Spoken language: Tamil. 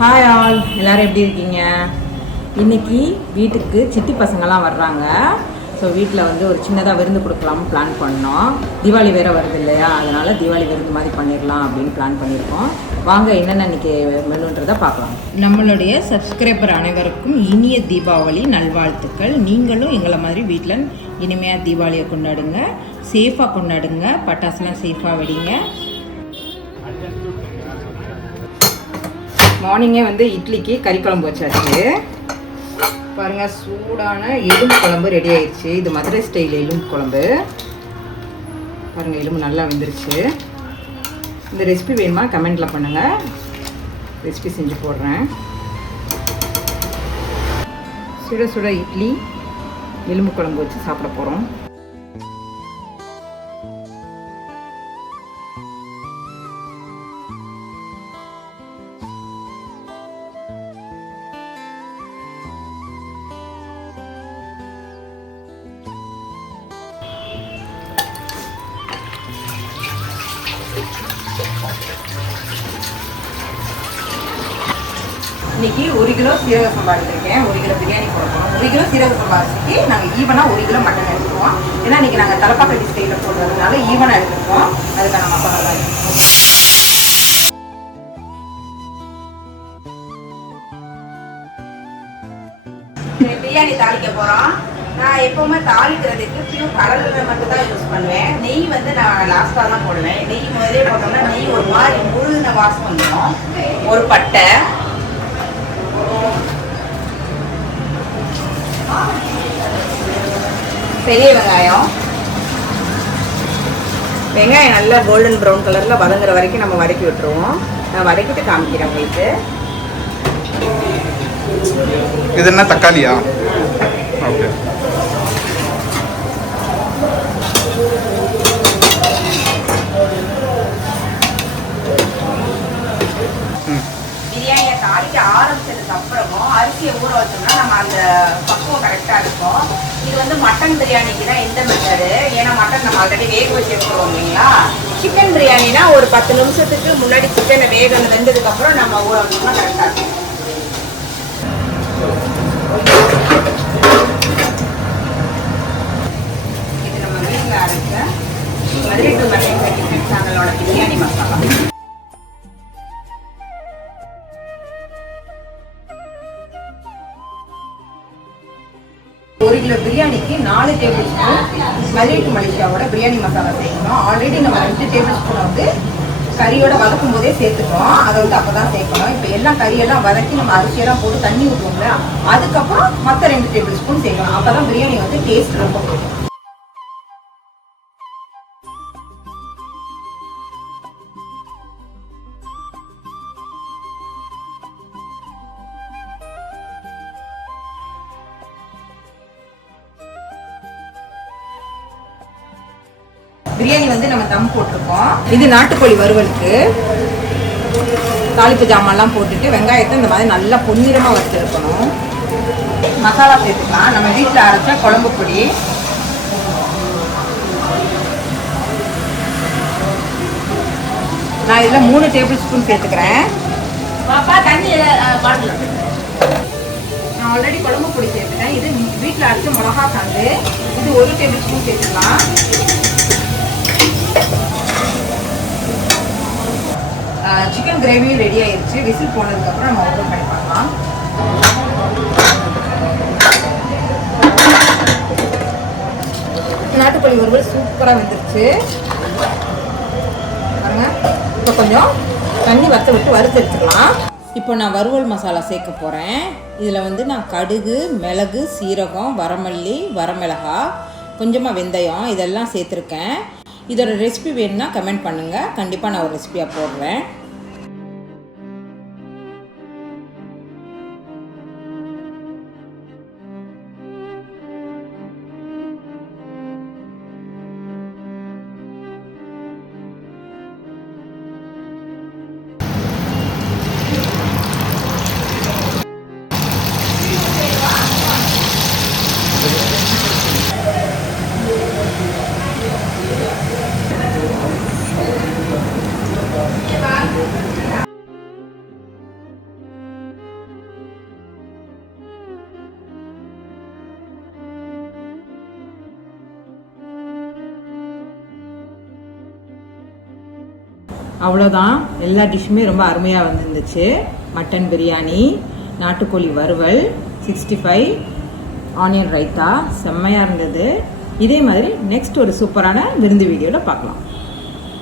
ஹாய் ஆல், எல்லோரும் எப்படி இருக்கீங்க? இன்றைக்கி வீட்டுக்கு சித்தி பசங்கள்லாம் வர்றாங்க. ஸோ வீட்டில் வந்து ஒரு சின்னதாக விருந்து கொடுக்கலாம்னு பிளான் பண்ணோம். தீபாவளி வேறு வருது இல்லையா, அதனால் தீபாவளி விருந்து மாதிரி பண்ணிடலாம் அப்படின்னு பிளான் பண்ணியிருக்கோம். வாங்க என்னென்ன இன்றைக்கி மெனுன்றதை பார்க்கலாம். நம்மளுடைய சப்ஸ்கிரைபர் அனைவருக்கும் இனிய தீபாவளி நல்வாழ்த்துக்கள். நீங்களும் எங்களை மாதிரி வீட்டில் இனிமையாக தீபாவளியை கொண்டாடுங்க, சேஃபாக கொண்டாடுங்க, பட்டாசுலாம் சேஃபாக வெடிங்க. மார்னிங்கே வந்து இட்லிக்கு கறி குழம்பு வச்சாச்சு. பாருங்கள், சூடான எலும்பு குழம்பு ரெடி ஆயிடுச்சு. இது மதுரை ஸ்டைல் எலும்பு குழம்பு. பாருங்கள், எலும்பு நல்லா வெந்துருச்சு. இந்த ரெசிபி வேணுமா கமெண்டில் பண்ணுங்கள், ரெசிபி செஞ்சு போடுறேன். சுட சுட இட்லி எலும்பு குழம்பு வச்சு சாப்பிட போகிறோம். இன்றைக்கி 1 கிலோ சீரக சம்பா எடுத்துருக்கேன். 1 கிலோ பிரியாணி போடுறோம். 1 கிலோ சீரக சம்பா அரிசிக்கு நாங்கள் ஈவனாக 1 கிலோ மட்டன் எடுத்துக்குவோம். ஏன்னா இன்றைக்கி நாங்கள் தலப்பாக்கட்டி ஸ்டைலில் போடுறதுனால ஈவனாக எடுத்துக்குவோம். அதுக்கான மசாலா தான் பிரியாணி தாளிக்க போகிறோம். நான் எப்போவுமே தாளிக்கிறதுக்கு பியூர் கடலில் மட்டும் தான் யூஸ் பண்ணுவேன். நெய் வந்து நான் லாஸ்ட்டாக தான் போடுவேன். நெய் முதலே போட்டோம்னா நெய் ஒரு மாதிரி முழுகின வாசம் வந்துடும். ஒரு பட்டை, பெரிய வெங்காயம். வெங்காயம் நல்லா கோல்டன் ப்ரௌன் கலரில் வதங்குற வரைக்கும் நம்ம வதக்கி விட்டுருவோம். நான் வதக்கிட்டு காமிக்கிறேன் உங்களுக்கு. இது என்ன தக்காளியா? ஓகே. பிரியாணியை தாளிக்க ஆரம்பிச்சதுக்கு அப்புறமும் அரிசியை ஊற வச்சோம்னா நம்ம அந்த பக்குவம் கரெக்டாக இருக்கும். இது வந்து மட்டன் பிரியாணிக்கு தான் இந்த மெத்தடு. ஏன்னா மட்டன் நம்ம ஆல்ரெடி வேக வச்சு எடுத்துருவோம் இல்லைங்களா. சிக்கன் பிரியாணினா ஒரு 10 நிமிஷத்துக்கு முன்னாடி சிக்கனை வெந்ததுக்கப்புறம் நம்ம ஊற வச்சோம்னா கரெக்டாக இருக்கும். இது நம்ம வீட்டில் அரைச்ச மதுரை டு மதுரை கிச்சன் சேனலோட பிரியாணி மசாலா. 1 கிலோ பிரியாணிக்கு 4 டேபிள் ஸ்பூன் மதுரை டு மலேசியாவோட பிரியாணி மசாலா சேர்க்கணும். ஆல்ரெடி நம்ம 2 டேபிள் ஸ்பூன் வந்து கறியோட வதக்கும் போதே சேர்த்துக்கிறோம். அதை வந்து அப்போ தான் சேர்க்கணும். இப்போ எல்லாம் கறியெல்லாம் வதக்கி நம்ம அரிசியெல்லாம் போட்டு தண்ணி ஊற்றுவோம்ல, அதுக்கப்புறம் மற்ற 2 டேபிள் ஸ்பூன் சேர்க்கணும். அப்போ தான் பிரியாணி வந்து டேஸ்ட் ரொம்ப பிடிக்கும். பிரியாணி வந்து நம்ம தம் போட்டிருக்கோம். இது நாட்டுக்கோழி வறுவலுக்கு தாளிப்பு ஜாமான்லாம் போட்டுட்டு வெங்காயத்தை இந்த மாதிரி நல்லா பொன்னிறமாக வச்சுருக்கணும். மசாலா சேர்த்துக்கலாம். நம்ம வீட்டில் அரைச்ச குழம்பு பொடி, நான் இதில் 3 டேபிள் ஸ்பூன் சேர்த்துக்கிறேன். நான் ஆல்ரெடி குழம்பு பொடி சேர்த்துட்டேன். இது வீட்டில் அரைச்ச மிளகா சாந்து, இது 1 டேபிள் ஸ்பூன் சேர்த்துக்கலாம். சிக்கன் கிரேவியும் ரெடி ஆயிடுச்சு. விசில் போனதுக்கப்புறம் நம்ம ஓப்பன் பண்ணி பார்க்கலாம். நாட்டுக்கோழி வறுவல் சூப்பராக வெந்துருச்சு பாருங்க. இப்போ கொஞ்சம் தண்ணி வற்ற விட்டு வறுத்து எடுத்துக்கலாம். இப்போ நான் வறுவல் மசாலா சேர்க்க போகிறேன். இதில் வந்து நான் கடுகு, மிளகு, சீரகம், வரமல்லி, வரமிளகாய், கொஞ்சமாக வெந்தயம் இதெல்லாம் சேர்த்துருக்கேன். இதோட ரெசிபி வேணும்னா கமெண்ட் பண்ணுங்கள், கண்டிப்பாக நான் ஒரு ரெசிபியாக போடுறேன். அவ்வளோதான், எல்லா டிஷ்ஷுமே ரொம்ப அருமையாக வந்துருந்துச்சு. மட்டன் பிரியாணி, நாட்டுக்கோழி வறுவல், 65, ஆனியன் ரைத்தா செம்மையாக இருந்தது. இதே மாதிரி நெக்ஸ்ட் ஒரு சூப்பரான விருந்து வீடியோவில் பார்க்கலாம்.